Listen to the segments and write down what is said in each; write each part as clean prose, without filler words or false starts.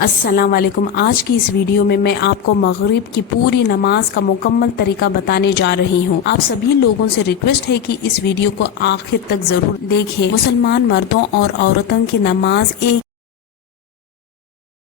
السلام علیکم۔ آج کی اس ویڈیو میں آپ کو مغرب کی پوری نماز کا مکمل طریقہ بتانے جا رہی ہوں۔ آپ سبھی لوگوں سے ریکویسٹ ہے کہ اس ویڈیو کو آخر تک ضرور دیکھیں۔ مسلمان مردوں اور عورتوں کی نماز ایک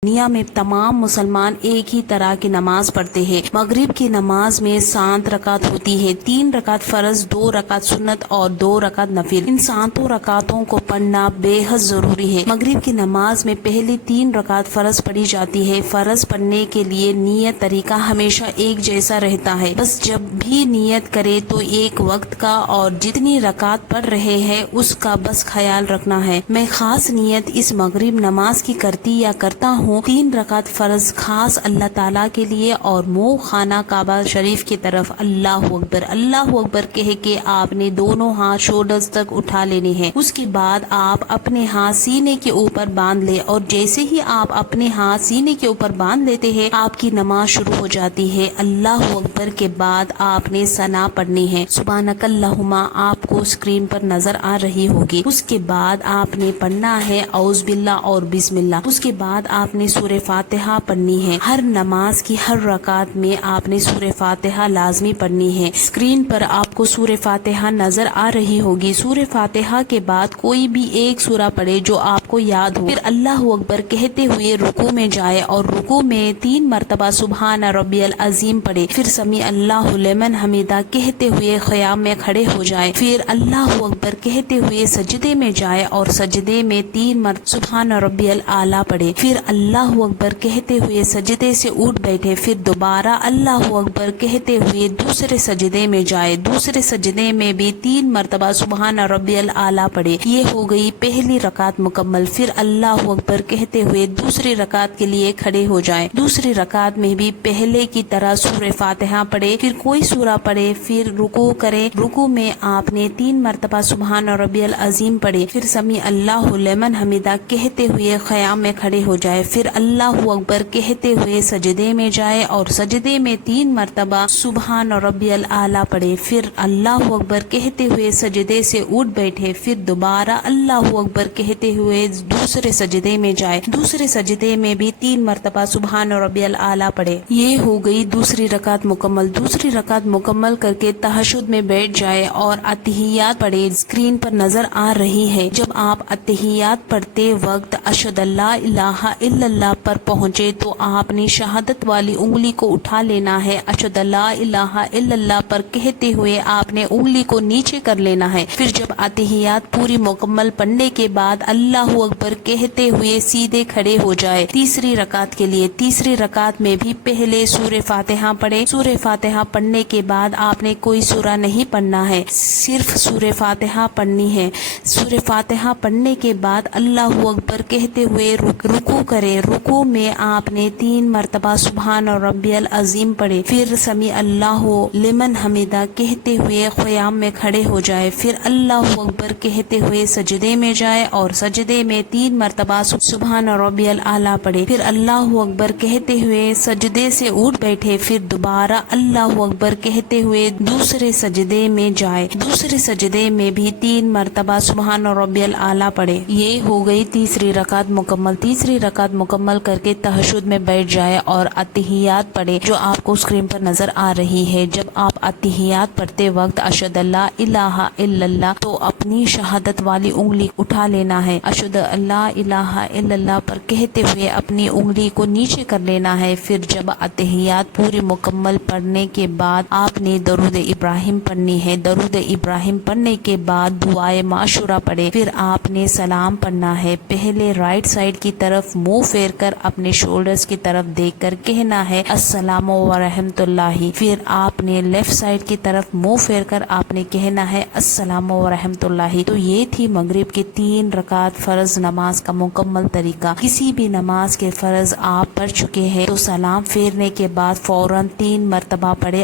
دنیا میں تمام مسلمان ایک ہی طرح کی نماز پڑھتے ہیں۔ مغرب کی نماز میں 7 رکعت ہوتی ہے، 3 رکعت فرض، 2 رکعت سنت اور 2 رکعت نفل۔ ان 7 رکعتوں کو پڑھنا بے حد ضروری ہے۔ مغرب کی نماز میں پہلی 3 رکعت فرض پڑھی جاتی ہے۔ فرض پڑھنے کے لیے نیت طریقہ ہمیشہ ایک جیسا رہتا ہے، بس جب بھی نیت کرے تو ایک وقت کا اور جتنی رکعت پڑھ رہے ہیں اس کا بس خیال رکھنا ہے۔ میں خاص نیت اس مغرب نماز کی کرتی یا کرتا ہوں۔ 3 رکعت فرض خاص اللہ تعالیٰ کے لیے اور منہ خانہ کعبہ شریف کی طرف اللہ اکبر کہہ کے آپ نے دونوں ہاتھ شولڈرز تک اٹھا لینے ہیں۔ اس کے بعد آپ اپنے ہاتھ سینے کے اوپر باندھ لیں اور جیسے ہی آپ اپنے ہاتھ سینے کے اوپر باندھ لیتے ہیں آپ کی نماز شروع ہو جاتی ہے۔ اللہ اکبر کے بعد آپ نے ثنا پڑھنی ہے، سبحانک اللہم، آپ کو اسکرین پر نظر آ رہی ہوگی۔ اس کے بعد آپ نے پڑھنا ہے اعوذ باللہ اور بسم اللہ۔ اس کے بعد آپ نے سورہ فاتحہ پڑھنی ہے۔ ہر نماز کی ہر رکعت میں آپ نے سورہ فاتحہ لازمی پڑھنی ہے۔ اسکرین پر آپ کو سورہ فاتحہ نظر آ رہی ہوگی۔ سورہ فاتحہ کے بعد کوئی بھی ایک سورہ پڑھے جو آپ کو یاد ہو، پھر اللہ اکبر کہتے ہوئے رکوع میں جائے اور رکوع میں 3 مرتبہ سبحان ربی العظیم پڑھے، پھر سمیع اللہ لمن حمیدہ کہتے ہوئے قیام میں کھڑے ہو جائے، پھر اللہ اکبر کہتے ہوئے سجدے میں جائے اور سجدے میں 3 مرتبہ سبحان ربی الاعلیٰ پڑھے، پھر اللہ اکبر کہتے ہوئے سجدے سے اٹھ بیٹھے، پھر دوبارہ اللہ اکبر کہتے ہوئے دوسرے سجدے میں جائے، دوسرے سجدے میں بھی 3 مرتبہ سبحان ربی الاعلیٰ پڑھے۔ یہ ہو گئی پہلی رکعت مکمل۔ پھر اللہ اکبر کہتے ہوئے دوسری رکعت کے لیے کھڑے ہو جائے، دوسری رکعت میں بھی پہلے کی طرح سورہ فاتحہ پڑھے، پھر کوئی سورہ پڑھے، پھر رکوع کرے، رکوع میں آپ نے 3 مرتبہ سبحان ربی العظیم پڑھے، پھر سمیع اللہ لمن حمیدہ کہتے ہوئے قیام میں کھڑے ہو جائے، پھر اللہ اکبر کہتے ہوئے سجدے میں جائے اور سجدے میں 3 مرتبہ سبحان ربی الاعلیٰ پڑھے، پھر اللہ اکبر کہتے ہوئے سجدے سے اٹھ بیٹھے، پھر دوبارہ اللہ اکبر کہتے ہوئے دوسرے سجدے میں جائے، دوسرے سجدے میں بھی 3 مرتبہ سبحان ربی الاعلیٰ پڑھے۔ یہ ہو گئی دوسری رکعت مکمل۔ دوسری رکعت مکمل کر کے تہجد میں بیٹھ جائے اور اتحیات پڑھے۔ اسکرین پر نظر آ رہی ہے، جب آپ اتحیات پڑھتے وقت اشہد اللہ الہ الا اللہ پر پہنچے تو آپ نے شہادت والی انگلی کو اٹھا لینا ہے۔ اشہد اللہ الہ الا اللہ پر کہتے ہوئے آپ نے انگلی کو نیچے کر لینا ہے، پھر جب اتحیات پوری مکمل پڑھنے کے بعد اللہ اکبر کہتے ہوئے سیدھے کھڑے ہو جائے تیسری رکعت کے لیے۔ تیسری رکعت میں بھی پہلے سورہ فاتحہ پڑھے۔ سورہ فاتحہ پڑھنے کے بعد آپ نے کوئی سورہ نہیں پڑھنا ہے، صرف سورہ فاتحہ پڑھنی ہے۔ سورہ فاتحہ پڑھنے کے بعد اللہ اکبر کہتے ہوئے رکوع کرے، رکوع میں آپ نے 3 مرتبہ سبحان ربی العظیم پڑھے، پھر سمیع اللہ لمن حمیدہ کہتے ہوئے قیام میں کھڑے ہو جائے، پھر اللہ اکبر کہتے ہوئے سجدے میں جائے اور سجدے میں 3 مرتبہ سبحان ربی الاعلیٰ پڑھے، پھر اللہ اکبر کہتے ہوئے سجدے سے اٹھ بیٹھے، پھر دوبارہ اللہ اکبر کہتے ہوئے دوسرے سجدے میں جائے، دوسرے سجدے میں بھی 3 مرتبہ سبحان ربی الاعلیٰ پڑھے۔ یہ ہو گئی تیسری رکعت مکمل۔ تیسری رکعت مکمل کر کے تہجد میں بیٹھ جائے اور اتحیات پڑھے جو آپ کو اسکرین پر نظر آ رہی ہے۔ جب آپ اتحیات پڑھتے وقت اشہد اللہ الہ الا اللہ تو اپنی شہادت والی انگلی اٹھا لینا ہے، اشہد اللہ الہ الا اللہ پر کہتے ہوئے اپنی انگلی کو نیچے کر لینا ہے، پھر جب اتحیات پوری مکمل پڑھنے کے بعد آپ نے درود ابراہیم پڑھنی ہے۔ درود ابراہیم پڑھنے کے بعد دعائے معشورہ پڑھے، پھر آپ نے سلام پڑھنا ہے۔ پہلے رائٹ سائڈ کی طرف منہ پھیر کر اپنے شولڈرز کی طرف دیکھ کر کہنا ہے السلام ورحمۃ اللہ، پھر آپ نے لیفٹ سائڈ کی طرف منہ پھیر کر آپ نے کہنا ہے السلام ورحمۃ اللہ۔ تو یہ تھی مغرب کی 3 رکعت فرض نماز کا مکمل طریقہ۔ کسی بھی نماز کے فرض آپ پڑھ چکے ہیں تو سلام پھیرنے کے بعد فوراً 3 مرتبہ پڑھے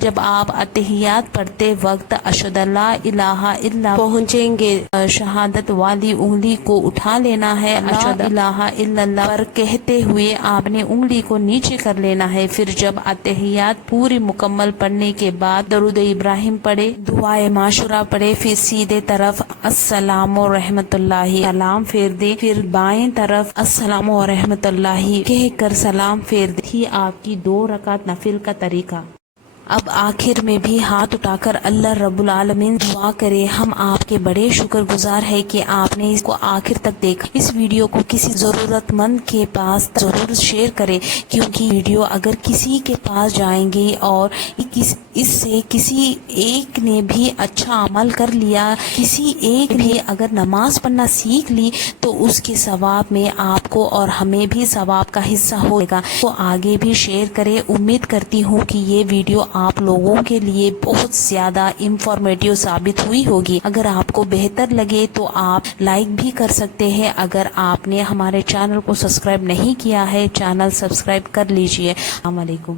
جب آپ اتحیات پڑھتے وقت اشہد لا الہ الا پہنچیں گے، شہادت والی انگلی کو اٹھا لینا ہے۔ اشہد الہ الا اللہ پر کہتے ہوئے آپ نے انگلی کو نیچے کر لینا ہے۔ پھر جب اتحیات پوری مکمل پڑھنے کے بعد درود ابراہیم پڑھے، دعائے معشورہ پڑھے، پھر سیدھے طرف السلام و رحمت اللہ سلام پھیر دے، پھر بائیں طرف السلام و رحمت اللہ کہہ کر سلام پھیر دے۔ ہی آپ کی 2 رکعت نفل کا طریقہ۔ اب آخر میں بھی ہاتھ اٹھا کر اللہ رب العالمین دعا کرے۔ ہم آپ کے بڑے شکر گزار ہیں کہ آپ نے اس کو آخر تک دیکھا۔ اس ویڈیو کو کسی ضرورت مند کے پاس ضرور شیئر کرے، کیونکہ ویڈیو اگر کسی کے پاس جائیں گے اور اس سے کسی ایک نے بھی اچھا عمل کر لیا، کسی ایک بھی اگر نماز پڑھنا سیکھ لی، تو اس کے ثواب میں آپ کو اور ہمیں بھی ثواب کا حصہ ہوگا۔ تو آگے بھی شیئر کرے۔ امید کرتی ہوں کہ یہ ویڈیو آپ لوگوں کے لیے بہت زیادہ انفارمیٹیو ثابت ہوئی ہوگی۔ اگر آپ کو بہتر لگے تو آپ لائک بھی کر سکتے ہیں۔ اگر آپ نے ہمارے چینل کو سبسکرائب نہیں کیا ہے، چینل سبسکرائب کر لیجئے۔ السلام علیکم۔